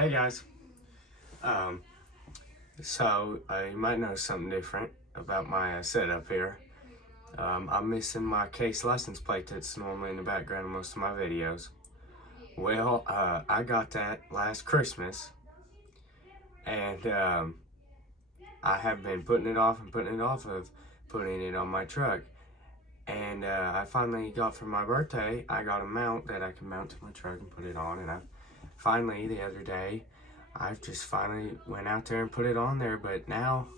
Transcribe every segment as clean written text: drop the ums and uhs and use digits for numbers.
Hey guys, um, you might know something different about my setup here. I'm missing my case license plate that's normally in the background of most of my videos. Well, I got that last Christmas, and I have been putting it off and putting it off of putting it on my truck. And I finally got for my birthday, I got a mount that I can mount to my truck and put it on, and finally, the other day, I've just finally went out there and put it on there, but now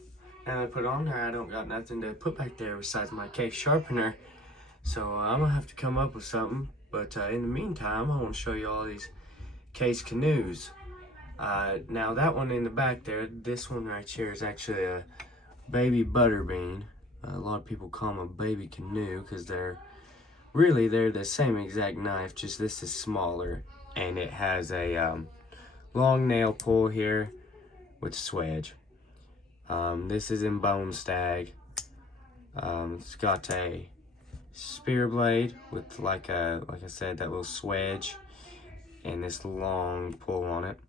that I put it on there, I don't got nothing to put back there besides my case sharpener. So I'm gonna have to come up with something. But in the meantime, I want to show you all these case canoes. Now that one in the back there, this one right here is actually a baby butterbean. A lot of people call them a baby canoe because they're the same exact knife, just this is smaller, and it has a long nail pull here with swedge. This is in bone stag. It's got a spear blade with like I said, that little swedge and this long pull on it,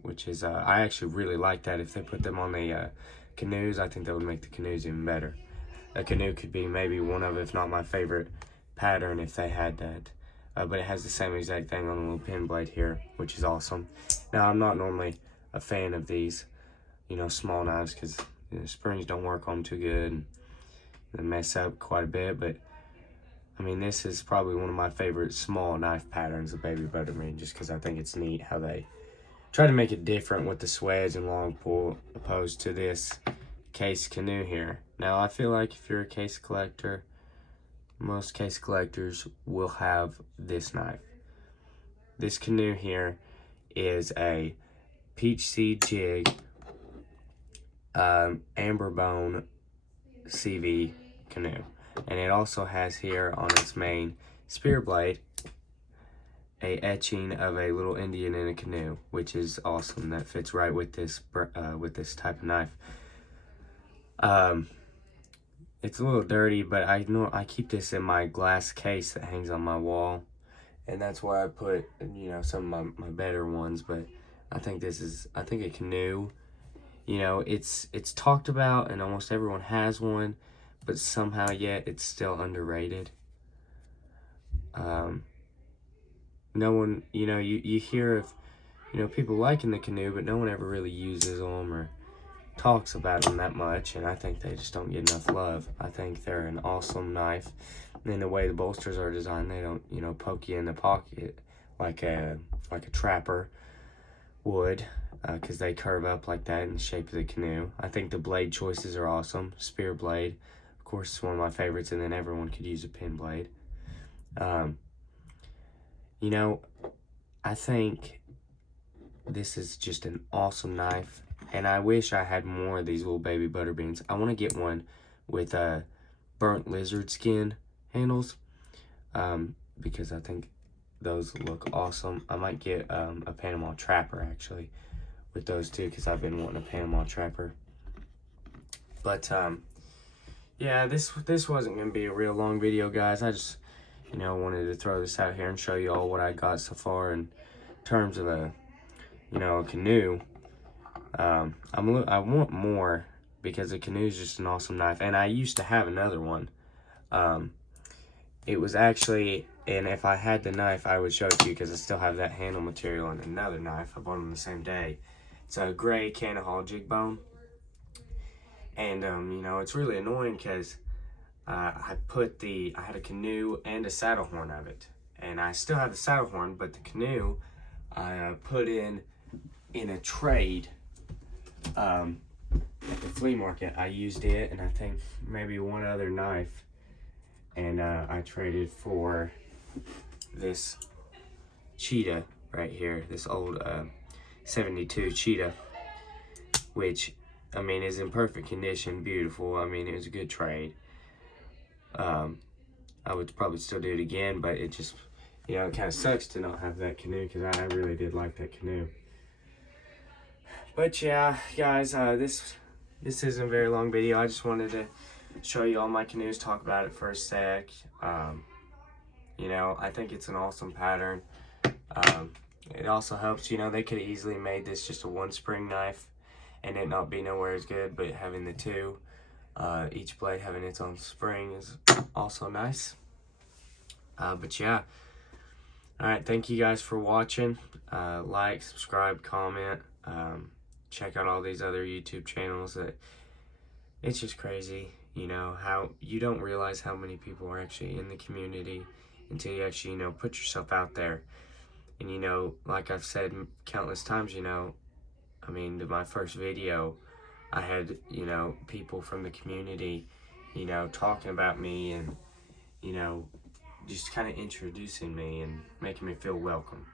which is I actually really like that. If they put them on the canoes, I think that would make the canoes even better. A canoe could be maybe one of, if not my favorite pattern, if they had that. But it has the same exact thing on the little pin blade here, which is awesome. Now, I'm not normally a fan of these, small knives, because springs don't work on them too good, and they mess up quite a bit. But I mean, this is probably one of my favorite small knife patterns of baby butterbean, just because I think it's neat how they try to make it different with the swedge and long pull, opposed to this case canoe here. Now, I feel like if you're a case collector, most case collectors will have this knife. This canoe here is a peach seed jig, amber bone CV canoe. And it also has here on its main spear blade a etching of a little Indian in a canoe, which is awesome. That fits right with this type of knife. It's a little dirty, but I know I keep this in my glass case that hangs on my wall, and that's where I put some of my better ones. But I think a canoe, it's talked about and almost everyone has one, but somehow yet it's still underrated. No one, you hear of people liking the canoe, but no one ever really uses them or talks about them that much, and I think they just don't get enough love. I think they're an awesome knife, and the way the bolsters are designed, they don't poke you in the pocket like a trapper would, because they curve up like that in the shape of the canoe. I think the blade choices are awesome. Spear blade, of course, is one of my favorites, and then everyone could use a pin blade. I think this is just an awesome knife. And I wish I had more of these little baby butterbeans. I want to get one with burnt lizard skin handles, because I think those look awesome. I might get a Panama Trapper actually with those too, because I've been wanting a Panama Trapper. But yeah, this wasn't going to be a real long video, guys. I just wanted to throw this out here and show you all what I got so far in terms of a canoe. I want more, because the canoe is just an awesome knife, and I used to have another one. It was actually, and if I had the knife, I would show it to you, because I still have that handle material and another knife. I bought them the same day. It's a gray Canoes jig bone, and it's really annoying because I had a canoe and a saddle horn of it, and I still have the saddle horn, but the canoe I put in a trade. At the flea market. I used it, and I think maybe one other knife, and I traded for this cheetah right here, this old 72 cheetah, which I mean is in perfect condition, beautiful. I mean, it was a good trade. I would probably still do it again, but it just it kind of sucks to not have that canoe, because I really did like that canoe. But yeah, guys, this isn't a very long video. I just wanted to show you all my canoes, talk about it for a sec. I think it's an awesome pattern. It also helps, you know, they could have easily made this just a one spring knife and it not be nowhere as good, but having the two, each blade having its own spring is also nice. But yeah, all right, thank you guys for watching. Like, subscribe, comment, check out all these other YouTube channels. That it's just crazy, you know, how you don't realize how many people are actually in the community until you actually, you know, put yourself out there. And, you know, like I've said countless times, you know, I mean, to my first video, I had, you know, people from the community, you know, talking about me and, you know, just kind of introducing me and making me feel welcome.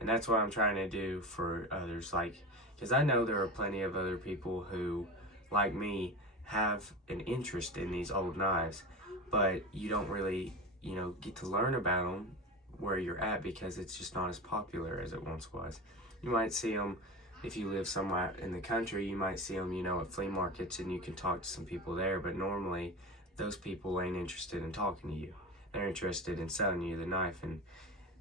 And that's what I'm trying to do for others, like, because I know there are plenty of other people who, like me, have an interest in these old knives, but you don't really, you know, get to learn about them where you're at because it's just not as popular as it once was. You might see them if you live somewhere in the country, you might see them, you know, at flea markets and you can talk to some people there, but normally those people ain't interested in talking to you. They're interested in selling you the knife and,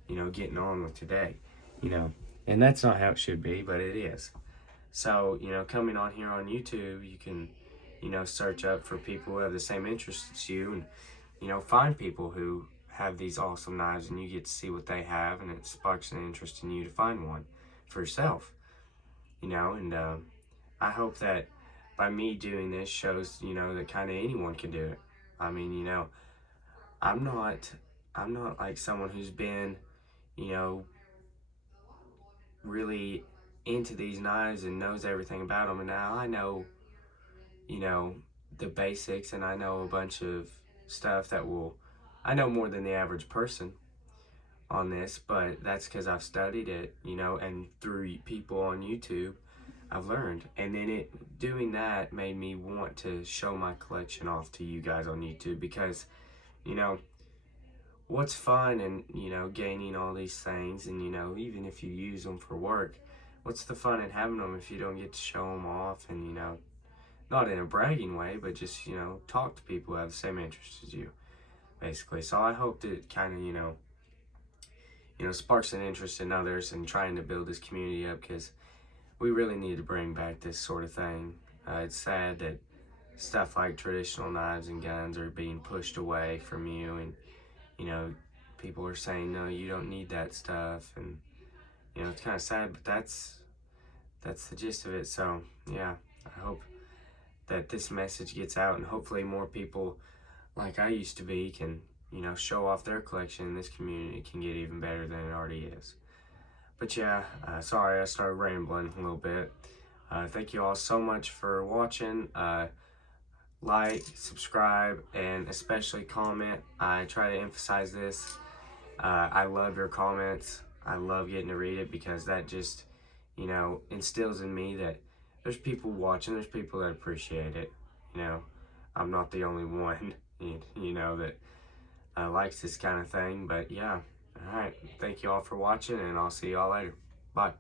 you know, getting on with today, you know. And that's not how it should be, but it is. So, you know, coming on here on YouTube, you can, you know, search up for people who have the same interests as you and, you know, find people who have these awesome knives and you get to see what they have and it sparks an interest in you to find one for yourself, you know. And I hope that by me doing this shows, you know, that kind of anyone can do it. I mean, you know, I'm not like someone who's been, you know, really into these knives and knows everything about them. And now I know, you know, the basics and I know a bunch of stuff that I know more than the average person on this, but that's because I've studied it, you know, and through people on YouTube, I've learned. And then doing that made me want to show my collection off to you guys on YouTube because, you know, what's fun and, you know, gaining all these things and, you know, even if you use them for work, what's the fun in having them if you don't get to show them off and, you know, not in a bragging way, but just, you know, talk to people who have the same interests as you, basically. So I hope that kind of, you know, sparks an interest in others and trying to build this community up because we really need to bring back this sort of thing. It's sad that stuff like traditional knives and guns are being pushed away from you and, you know, people are saying, no, you don't need that stuff. And, you know, it's kind of sad, but that's the gist of it. So, yeah, I hope that this message gets out and hopefully more people like I used to be can, you know, show off their collection and this community can get even better than it already is. But yeah, sorry I started rambling a little bit. Thank you all so much for watching. Like, subscribe, and especially comment. I try to emphasize this. I love your comments. I love getting to read it because that just, you know, instills in me that there's people watching, there's people that appreciate it. You know, I'm not the only one, you know, that likes this kind of thing. But yeah, all right. Thank you all for watching, and I'll see y'all later. Bye.